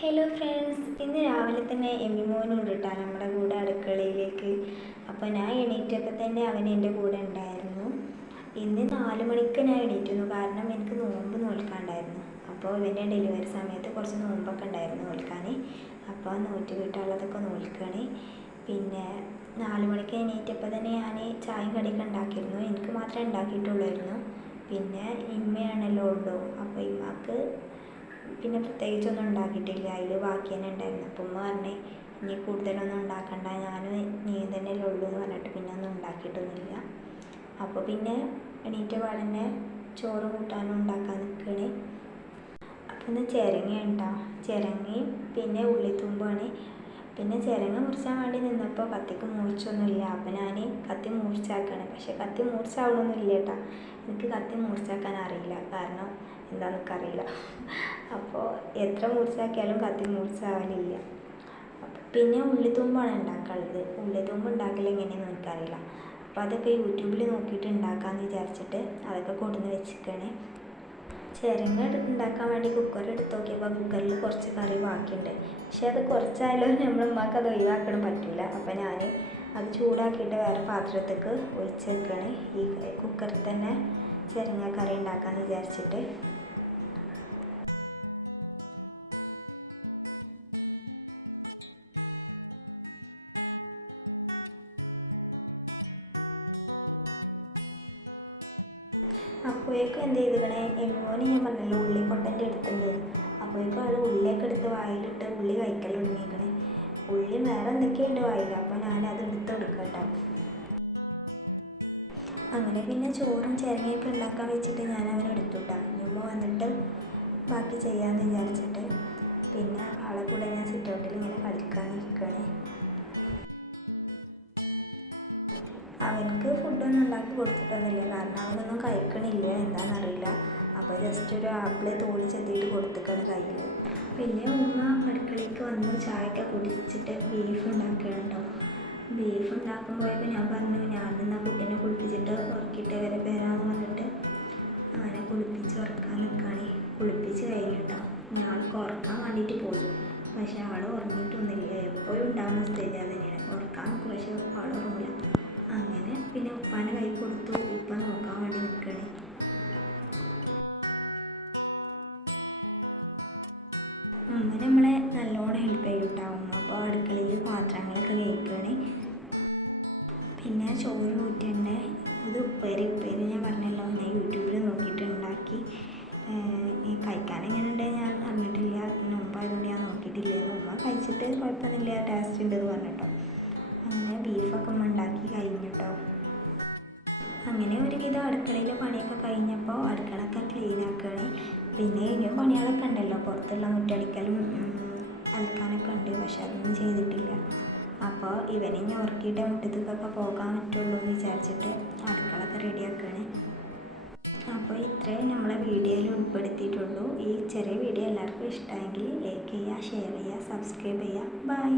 Hello friends ഇന്ന് രാവിലെ തന്നെ എമ്മി എമ്മിമോനുണ്ട് കേട്ടോ നമ്മുടെ കൂടെ അടുക്കളയിലേക്ക്. അപ്പോൾ ഞാൻ എണീറ്റപ്പോൾ തന്നെ അവൻ എന്റെ കൂടെ ഉണ്ടായിരുന്നു. ഇന്ന് നാല് മണിക്ക് ഞാൻ എണീറ്റുന്നു. കാരണം എനിക്ക് നോമ്പ് നോൽക്കാണ്ടായിരുന്നു. അപ്പോൾ ഇവന്റെ ഡെലിവറി സമയത്ത് കുറച്ച് നോമ്പൊക്കെ ഉണ്ടായിരുന്നു നോൽക്കാൻ അപ്പോൾ നോറ്റ് വീട്ടുള്ളതൊക്കെ നോൽക്കണേ. പിന്നെ നാല് മണിക്ക് എണീറ്റപ്പോൾ തന്നെ ഞാൻ ചായയും കടിയൊക്കെ ഉണ്ടാക്കിയിരുന്നു. എനിക്ക് മാത്രമേ ഉണ്ടാക്കിയിട്ടുള്ളായിരുന്നു. പിന്നെ ഇമ്മയാണല്ലോ ഉള്ളൂ. അപ്പോൾ ഇമ്മക്ക് പിന്നെ പ്രത്യേകിച്ചൊന്നും ഉണ്ടാക്കിയിട്ടില്ല. അതിൽ ബാക്കി തന്നെ ഉണ്ടായിരുന്നു. അപ്പം ഉമ്മ പറഞ്ഞു ഇനി കൂടുതലൊന്നും ഉണ്ടാക്കണ്ട. ഞാൻ നീ തന്നെ ഉള്ളൂ എന്ന് പറഞ്ഞിട്ട് പിന്നെ ഒന്നും ഉണ്ടാക്കിയിട്ടൊന്നുമില്ല. അപ്പോൾ പിന്നെ എണീറ്റ പാടന്നെ ചോറ് കൂട്ടാനും ഉണ്ടാക്കാൻ നിൽക്കണേ അപ്പം ഇന്ന് ചിരങ്ങ ഉണ്ടോ? ചിരങ്ങയും പിന്നെ ഉള്ളിത്തുമ്പാണ്. പിന്നെ ചിരങ്ങ മുറിച്ചാൻ വേണ്ടി നിന്നപ്പോൾ കത്തിക്ക് മൂർച്ചൊന്നുമില്ല അപ്പം ഞാൻ കത്തി മൂർച്ചാക്കാണ് പക്ഷേ കത്തി മൂർച്ചാവണമെന്നില്ല കേട്ടോ. എനിക്ക് കത്തി മൂർച്ചയാക്കാൻ അറിയില്ല. കാരണം എന്താണെന്ന് അറിയില്ല അപ്പോൾ എത്ര മൂർച്ചയാക്കിയാലും കത്തി മൂർച്ചാവലില്ല പിന്നെ ഉള്ളിത്തുമ്പാണ് ഉണ്ടാക്കാറുള്ളത് ഉള്ളിത്തുമ്പ് ഉണ്ടാക്കൽ എങ്ങനെയാണെന്ന് എനിക്കറിയില്ല. അപ്പോൾ അതൊക്കെ യൂട്യൂബിൽ നോക്കിയിട്ട് ഉണ്ടാക്കാമെന്ന് വിചാരിച്ചിട്ട് അതൊക്കെ കൊടുന്ന് വെച്ചിരിക്കണേ ചിരങ്ങ ഉണ്ടാക്കാൻ വേണ്ടി കുക്കർ എടുത്ത് നോക്കിയപ്പോൾ കുക്കറിൽ കുറച്ച് കറി ബാക്കിയുണ്ട്. പക്ഷെ അത് കുറച്ചായാലും ഉമ്മാക്ക് അത് ഒഴിവാക്കണം പറ്റില്ല അപ്പം ഞാൻ അത് ചൂടാക്കിയിട്ട് വേറെ പാത്രത്തേക്ക് ഒഴിച്ച് വെക്കണേ. ഈ കുക്കറിൽ തന്നെ ചിരങ്ങ കറി ഉണ്ടാക്കാമെന്ന് വിചാരിച്ചിട്ട്. അപ്പോഴേക്കും എന്ത് ചെയ്തിരിക്കണേ എമ്മോന് ഞാൻ പറഞ്ഞല്ലോ ഉള്ളി കൊട്ടന്റെ എടുത്തിട്ട് അപ്പോഴേക്കും അത് ഉള്ളിയൊക്കെ എടുത്ത് വായിലിട്ട് ഉള്ളി കഴിക്കൽ തുടങ്ങിയിരിക്കണേ ഉള്ളി വേറെ എന്തൊക്കെയുണ്ട് വായിൽ? അപ്പോൾ ഞാൻ അത് എടുത്ത് കൊടുക്കട്ടോ. അങ്ങനെ പിന്നെ ചോറും ചിരങ്ങയൊക്കെ ഉണ്ടാക്കാൻ വെച്ചിട്ട് ഞാൻ അവനെ എടുത്തു കേട്ടോ ഇനിയുമ്പോൾ വന്നിട്ട് ബാക്കി ചെയ്യാമെന്ന് വിചാരിച്ചിട്ട് പിന്നെ ആളെ കൂടെ ഞാൻ സിറ്റൗട്ടിൽ ഇങ്ങനെ കളിക്കാൻ കളിക്കാനിരിക്കുകയാണ് അവനക്ക് ഫുഡൊന്നും ഉണ്ടാക്കി കൊടുത്തിട്ടൊന്നുമില്ല. കാരണം അവനൊന്നും കഴിക്കണില്ല. എന്താണെന്നറിയില്ല അപ്പോൾ ജസ്റ്റ് ഒരു ആപ്പിൾ തോളി ചെത്തിയിട്ട് കൊടുത്തിക്കാണ് കയ്യിൽ പിന്നെ ഉമ്മ അടുക്കളയ്ക്ക് വന്ന്. ചായയൊക്കെ കുടിച്ചിട്ട് ബീഫ് ഉണ്ടാക്കുകയാണ് ബീഫ് ഉണ്ടാക്കുമ്പോഴൊക്കെ ഞാൻ പറഞ്ഞു ഞാൻ എന്നാൽ കുട്ടീനെ കുളിപ്പിച്ചിട്ട് ഉറക്കിയിട്ട് വരെ വരാമെന്ന് പറഞ്ഞിട്ട് അങ്ങനെ കുളിപ്പിച്ച് ഉറക്കാൻ നിൽക്കുകയാണ് കുളിപ്പിച്ച് കഴിഞ്ഞിട്ടോ ഞാൻ ഉറക്കാൻ വേണ്ടിയിട്ട് പോയി. പക്ഷേ ആൾ ഉറങ്ങിയിട്ടൊന്നുമില്ല. എപ്പോഴും ഉണ്ടാകുന്ന സ്ഥിതി തന്നെയാണ്. ഉറക്കാൻ പക്ഷെ ആൾ ഉറങ്ങില്ല പിന്നെ ഉപ്പാന്റെ കൈ കൊടുത്തു. ഉപ്പ നോക്കാൻ വേണ്ടി നിൽക്കണേ അമ്മ നമ്മളെ നല്ലോണം ഹെൽപ്പ് ചെയ്യും കേട്ടോ അമ്മ അപ്പോൾ അടുക്കളയിൽ പാത്രങ്ങളൊക്കെ കഴിക്കുകയാണ് പിന്നെ ചോറ് ഊറ്റണ്ടേ ഇത് ഉപ്പേരി ഉപ്പേരി ഞാൻ പറഞ്ഞല്ലോ. ഞാൻ യൂട്യൂബിൽ നോക്കിയിട്ട് ഉണ്ടാക്കി കഴിക്കാൻ എങ്ങനെയുണ്ട് ഞാൻ അറിഞ്ഞിട്ടില്ല. മുമ്പായതുകൊണ്ട് ഞാൻ നോക്കിയിട്ടില്ലേ ഉമ്മ കഴിച്ചിട്ട് കുഴപ്പമൊന്നുമില്ല ടേസ്റ്റ് ഉണ്ടെന്ന് പറഞ്ഞിട്ടോ. അങ്ങനെ ബീഫൊക്കെ ഉണ്ടാക്കി കഴിഞ്ഞു കേട്ടോ അങ്ങനെ ഒരു ഒരുവിധം അടുക്കളയിൽ പണിയൊക്കെ കഴിഞ്ഞപ്പോൾ അടുക്കളൊക്കെ ക്ലീൻ ആക്കുകയാണ്. പിന്നെ ഇനിയും പണികളൊക്കെ ഉണ്ടല്ലോ. പുറത്തുള്ള മുറ്റടിക്കലും അലക്കാനൊക്കെ ഉണ്ട്. പക്ഷെ അതൊന്നും ചെയ്തിട്ടില്ല. അപ്പോൾ ഇവനെ ഞാൻ ഉറക്കിയിട്ട് മുറ്റത്തേക്കൊക്കെ പോകാൻ പറ്റുള്ളൂ എന്ന് വിചാരിച്ചിട്ട് അടുക്കളൊക്കെ റെഡിയാക്കുകയാണ് അപ്പോൾ ഇത്രയും നമ്മളെ വീഡിയോയിൽ ഉൾപ്പെടുത്തിയിട്ടുള്ളൂ. ഈ ചെറിയ വീഡിയോ എല്ലാവർക്കും ഇഷ്ടമെങ്കിൽ ലൈക്ക് ചെയ്യുക ഷെയർ ചെയ്യുക സബ്സ്ക്രൈബ് ചെയ്യുക. ബൈ